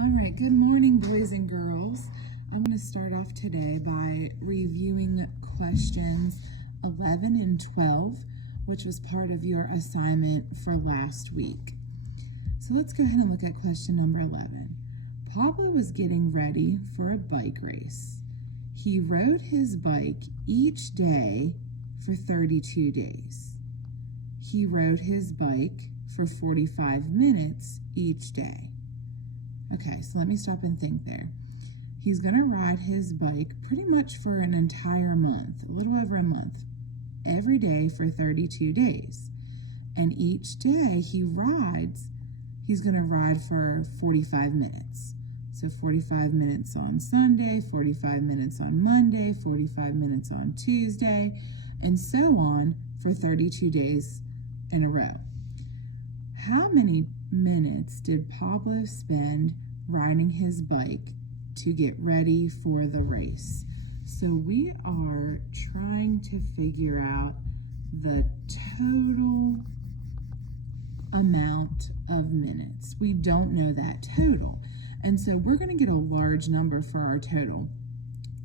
All right, good morning, boys and girls. I'm going to start off today by reviewing questions 11 and 12, which was part of your assignment for last week. So let's go ahead and look at question number 11. Pablo was getting ready for a bike race. He rode his bike each day for 32 days. He rode his bike for 45 minutes each day. Okay, so let me stop and think there. He's going to ride his bike pretty much for an entire month, a little over a month, every day for 32 days. And each day he rides, he's going to ride for 45 minutes. So 45 minutes on Sunday, 45 minutes on Monday, 45 minutes on Tuesday, and so on for 32 days in a row. How many minutes did Pablo spend riding his bike to get ready for the race? So we are trying to figure out the total amount of minutes. We don't know that total. And so we're going to get a large number for our total.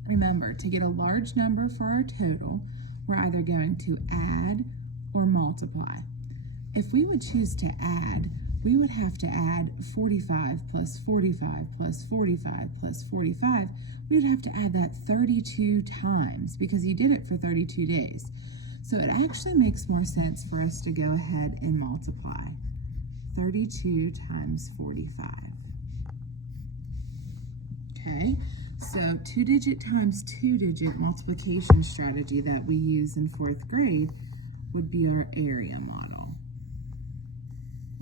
Remember, to get a large number for our total, we're either going to add or multiply. If we would choose to add, we would have to add 45 plus 45 plus 45 plus 45. We would have to add that 32 times because he did it for 32 days. So it actually makes more sense for us to go ahead and multiply. 32 times 45. Okay, so two-digit times two-digit multiplication strategy that we use in 4th grade would be our area model,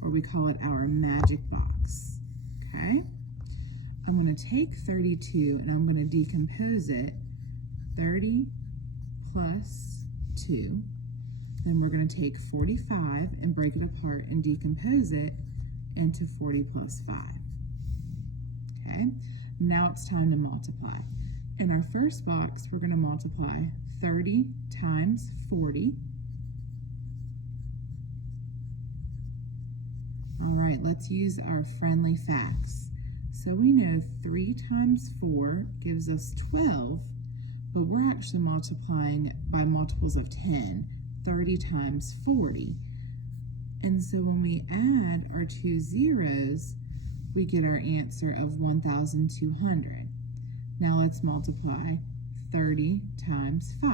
or we call it our magic box. Okay, I'm going to take 32 and I'm going to decompose it. 30 plus 2. Then we're going to take 45 and break it apart and decompose it into 40 plus 5. Okay, now it's time to multiply. In our first box, we're going to multiply 30 times 40. All right, let's use our friendly facts. So we know 3 times 4 gives us 12, but we're actually multiplying by multiples of 10, 30 times 40. And so when we add our two zeros, we get our answer of 1,200. Now let's multiply 30 times 5.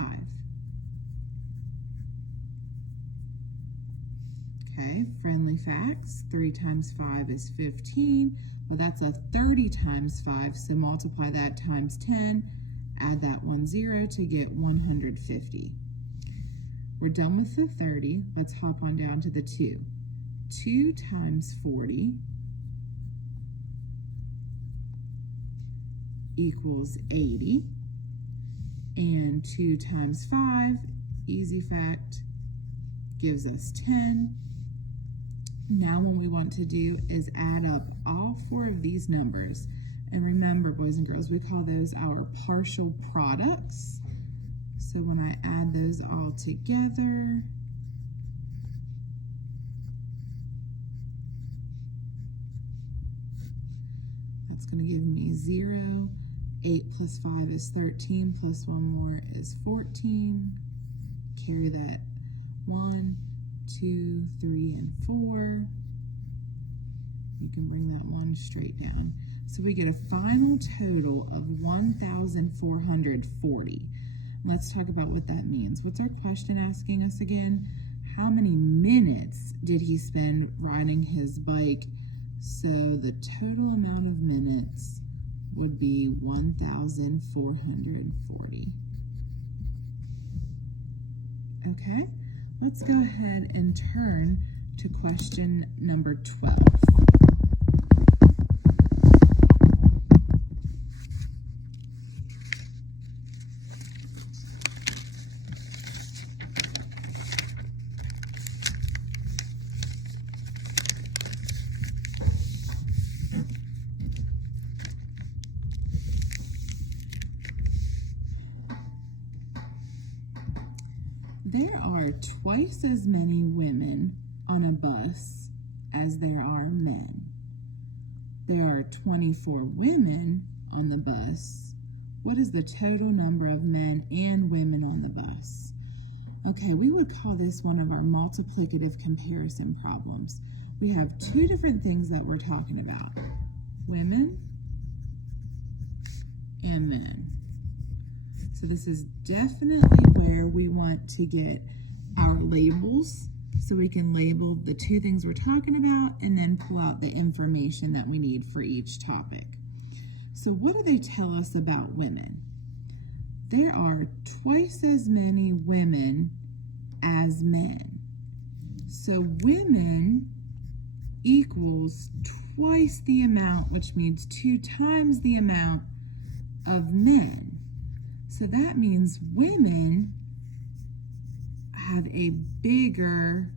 Okay, friendly facts, 3 times 5 is 15, but that's a 30 times 5, so multiply that times 10, add that 1 0 to get 150. We're done with the 30, let's hop on down to the 2. 2 times 40 equals 80, and 2 times 5, easy fact, gives us 10. Now what we want to do is add up all 4 of these numbers. And remember, boys and girls, we call those our partial products. So when I add those all together, that's going to give me 0. 8 plus 5 is 13, plus 1 more is 14. Carry that 1, 2, 3, and 4. You can bring that 1 straight down. So we get a final total of 1,440. Let's talk about what that means. What's our question asking us again? How many minutes did he spend riding his bike? So the total amount of minutes would be 1,440. Okay, let's go ahead and turn to question number 12. There are twice as many women on a bus as there are men. there are 24 women on the bus, what is the total number of men and women on the bus? Okay, we would call this one of our multiplicative comparison problems. We have two different things that we're talking about, women and men. So this is definitely where we want to get our labels so we can label the two things we're talking about and then pull out the information that we need for each topic. So what do they tell us about women? There are twice as many women as men. So women equals twice the amount, which means 2 times the amount of men. So that means women have a bigger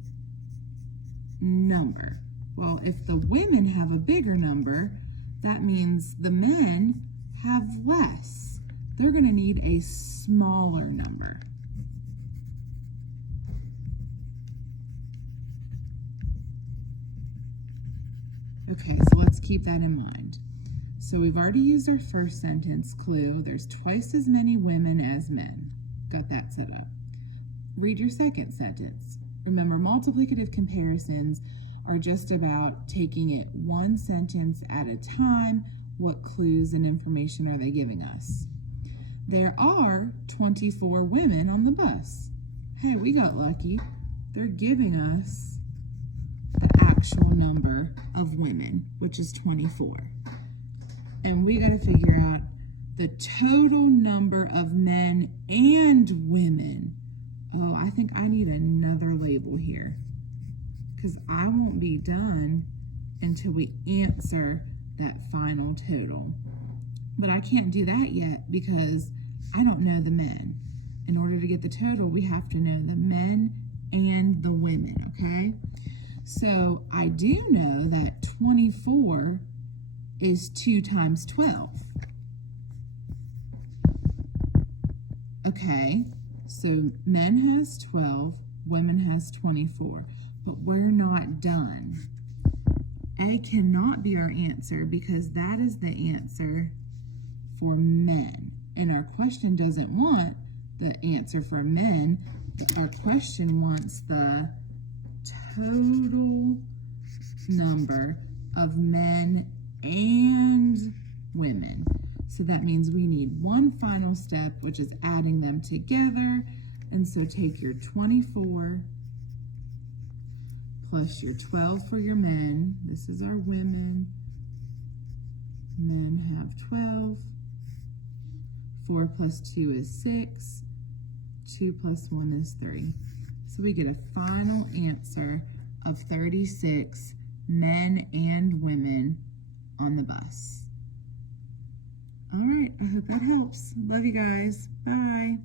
number. Well, if the women have a bigger number, that means the men have less. They're going to need a smaller number. Okay, so let's keep that in mind. So we've already used our first sentence clue. There's twice as many women as men. Got that set up. Read your second sentence. Remember, multiplicative comparisons are just about taking it one sentence at a time. What clues and information are they giving us? There are 24 women on the bus. Hey, we got lucky. They're giving us the actual number of women, which is 24. And we got to figure out the total number of men and women. Oh, I think I need another label here because I won't be done until we answer that final total. But I can't do that yet because I don't know the men. In order to get the total, we have to know the men and the women, okay? So I do know that 24 is 2 times 12. Okay, so men has 12, women has 24, but we're not done. A cannot be our answer because that is the answer for men. And our question doesn't want the answer for men. Our question wants the total number of men and women. So that means we need one final step, which is adding them together. And so take your 24 plus your 12 for your men. This is our women. Men have 12. 4 plus 2 is 6. 2 plus 1 is 3. So we get a final answer of 36 men and women on the bus. All right, I hope that helps. Love you guys. Bye.